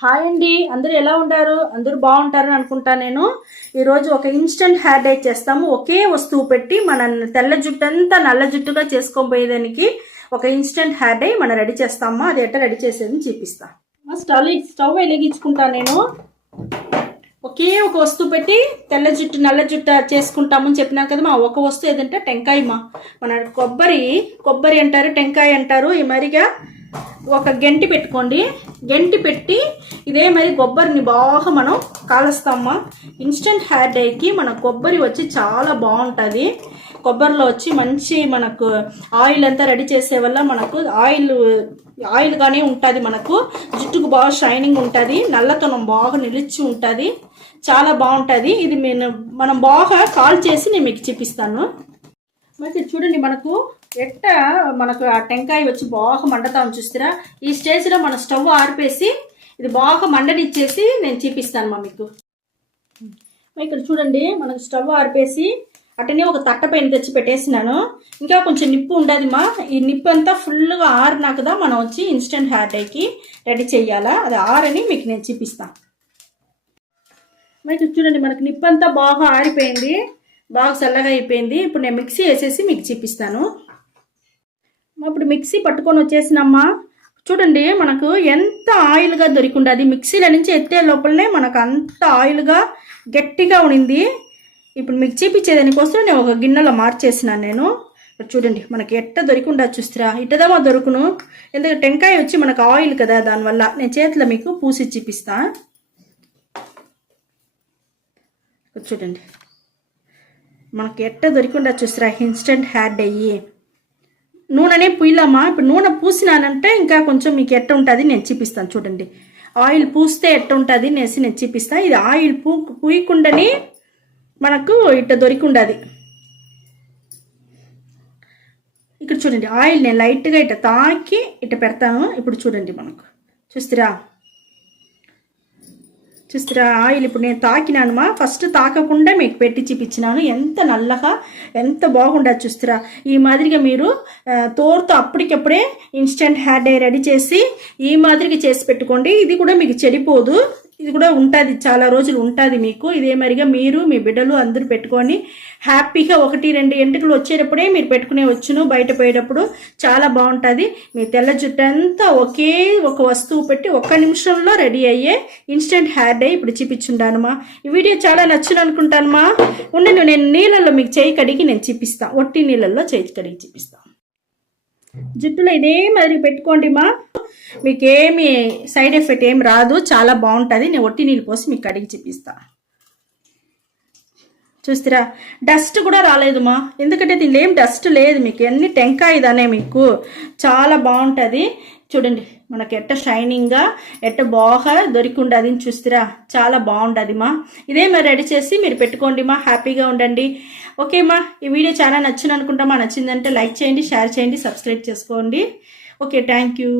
Hi అండి. అందరూ ఎలా ఉంటారు అందరూ బాగుంటారని అనుకుంటా నేను. ఈరోజు ఒక ఇన్స్టెంట్ హెయిర్ డై చేస్తాము. ఒకే వస్తువు పెట్టి మన తెల్ల జుట్టు అంతా నల్ల జుట్టుగా చేసుకొని పోయేదానికి ఒక ఇన్స్టెంట్ హెయిర్ డై మనం రెడీ చేస్తాము. అది ఎట్లా రెడీ చేసేది చూపిస్తా. స్టవ్ స్టవ్ వెలిగించుకుంటా నేను. ఒకే ఒక వస్తువు పెట్టి తెల్ల జుట్టు నల్ల జుట్టు చేసుకుంటామని చెప్పినాను కదా మా ఒక వస్తువు ఏదంటే టెంకాయ మా మన కొబ్బరి కొబ్బరి అంటారు టెంకాయ అంటారు. ఈ మరిగా ఒక గంటి పెట్టుకోండి. గంటి పెట్టి ఇదే మరి కొబ్బరిని బాగా మనం కాలుస్తామా ఇన్స్టెంట్ హెయిర్ డైకి మన కొబ్బరి వచ్చి చాలా బాగుంటుంది. కొబ్బరిలో వచ్చి మంచి మనకు ఆయిల్ అంతా రెడీ చేసే వల్ల మనకు ఆయిల్ ఆయిల్గానే ఉంటుంది మనకు. జుట్టుకు బాగా షైనింగ్ ఉంటుంది. నల్లతనం బాగా నిలిచి ఉంటుంది. చాలా బాగుంటుంది. ఇది నేను మనం బాగా కాల్ చేసి నేను మీకు చూపిస్తాను. మరి చూడండి మనకు ఎట్ట మనకు ఆ టెంకాయ వచ్చి బాగా మండతాం చూస్తారా ఈ స్టేజ్లో మన స్టవ్ ఆర్పేసి ఇది బాగా మండనిచ్చేసి నేను చూపిస్తాను మా మీకు. ఇక్కడ చూడండి మనకు స్టవ్ ఆర్పేసి అటనే ఒక తట్ట పైన తెచ్చి పెట్టేసినాను. ఇంకా కొంచెం నిప్పు ఉండదు మా. ఈ నిప్పు అంతా ఫుల్గా ఆరినాకదా మనం వచ్చి ఇన్స్టెంట్ హెయిర్ డైకి రెడీ చేయాలా? అది ఆరని మీకు నేను చూపిస్తాను మరి చూడండి మనకు నిప్పు అంతా బాగా ఆరిపోయింది. బాగా చల్లగా అయిపోయింది. ఇప్పుడు నేను మిక్సీ వేసేసి మీకు చూపిస్తాను. ఇప్పుడు మిక్సీ పట్టుకొని వచ్చేసినమ్మా చూడండి మనకు ఎంత ఆయిల్గా దొరికిండది మిక్సీల నుంచి ఎత్తే లోపలనే మనకు అంత ఆయిల్గా గట్టిగా ఉనింది. ఇప్పుడు మీకు చూపించేదానికోసం నేను ఒక గిన్నెలో మార్చేసినాను నేను. చూడండి మనకి ఎట్ట దొరికిండా చూస్తారా. ఇట్టదమా దొరుకును. ఎందుకంటే టెంకాయ వచ్చి మనకు ఆయిల్ కదా దానివల్ల నేను చేతిలో మీకు పూసి చూపిస్తా. చూడండి. మనకి ఎట్ట దొరికిండా చూసిరా ఇన్స్టెంట్ హ్యాడ్ అయ్యి. నూనెనే పూయలామా ఇప్పుడు నూనె పూసినానంటే ఇంకా కొంచెం మీకు ఎట్ట ఉంటుంది నేను చూపిస్తాను చూడండి. ఆయిల్ పూస్తే ఎట్ట ఉంటుంది నేసి నేను చూపిస్తాను ఇది ఆయిల్ పూ పూయకుండానే మనకు ఇట్ట దొరికి ఉండదు ఇక్కడ చూడండి ఆయిల్ నేను లైట్గా ఇట్ట తాకి ఇట్ట పెడతాను. ఇప్పుడు చూడండి మనకు. చూస్తురా? చూస్తారా ఆయిల్ ఇప్పుడు నేను తాకినానుమా? ఫస్ట్ తాకకుండా మీకు పెట్టి చూపించినాను. ఎంత నల్లగా ఎంత బాగుండదు చూస్తారా ఈ మాదిరిగా మీరు తోరుతో అప్పటికప్పుడే ఇన్స్టెంట్ హెయిర్ డై రెడీ చేసి ఈ మాదిరిగా చేసి పెట్టుకోండి. ఇది కూడా మీకు చెడిపోదు. ఇది కూడా ఉంటుంది చాలా రోజులు ఉంటుంది మీకు. ఇదే మరిగా మీరు మీ బిడ్డలు అందరూ పెట్టుకొని హ్యాపీగా ఒకటి రెండు ఎంటుకలు వచ్చేటప్పుడే మీరు పెట్టుకునే వచ్చును బయట పోయేటప్పుడు చాలా బాగుంటుంది. మీ తెల్ల జుట్టు అంతా ఒకే ఒక వస్తువు పెట్టి ఒక్క నిమిషంలో రెడీ అయ్యే ఇన్స్టెంట్ హెయిర్ డే ఇప్పుడు చూపించుండానుమా. ఈ వీడియో చాలా నచ్చును అనుకుంటానుమా. ఉండండి నేను నీళ్ళల్లో మీకు చేయి కడిగి నేను చూపిస్తాను ఒట్టి నీళ్ళల్లో చేయి కడిగి చూపిస్తాను జుట్టులో ఇదే మరి పెట్టుకోండి మా. మీకేమి సైడ్ ఎఫెక్ట్ ఏం రాదు చాలా బాగుంటుంది. నేను ఒట్టి నీళ్ళు పోసి మీకు కడిగి చూపిస్తా. చూస్తారా? డస్ట్ కూడా రాలేదుమా ఎందుకంటే దీనిలో ఏం డస్ట్ లేదు మీకు. అన్ని టెంకాయ ఇదనే మీకు. చాలా బాగుంటుంది. చూడండి. మనకి ఎట్ట షైనింగ్గా ఎట్ట బాగా దొరికిండదు అని చూస్తారా. చాలా బాగుంటుంది మా ఇదే మరి రెడీ చేసి మీరు పెట్టుకోండి మా హ్యాపీగా ఉండండి. ఓకే మా ఈ వీడియో చాలా నచ్చింది అనుకుంటామా నచ్చిందంటే లైక్ చేయండి షేర్ చేయండి సబ్స్క్రైబ్ చేసుకోండి. Okay thank you.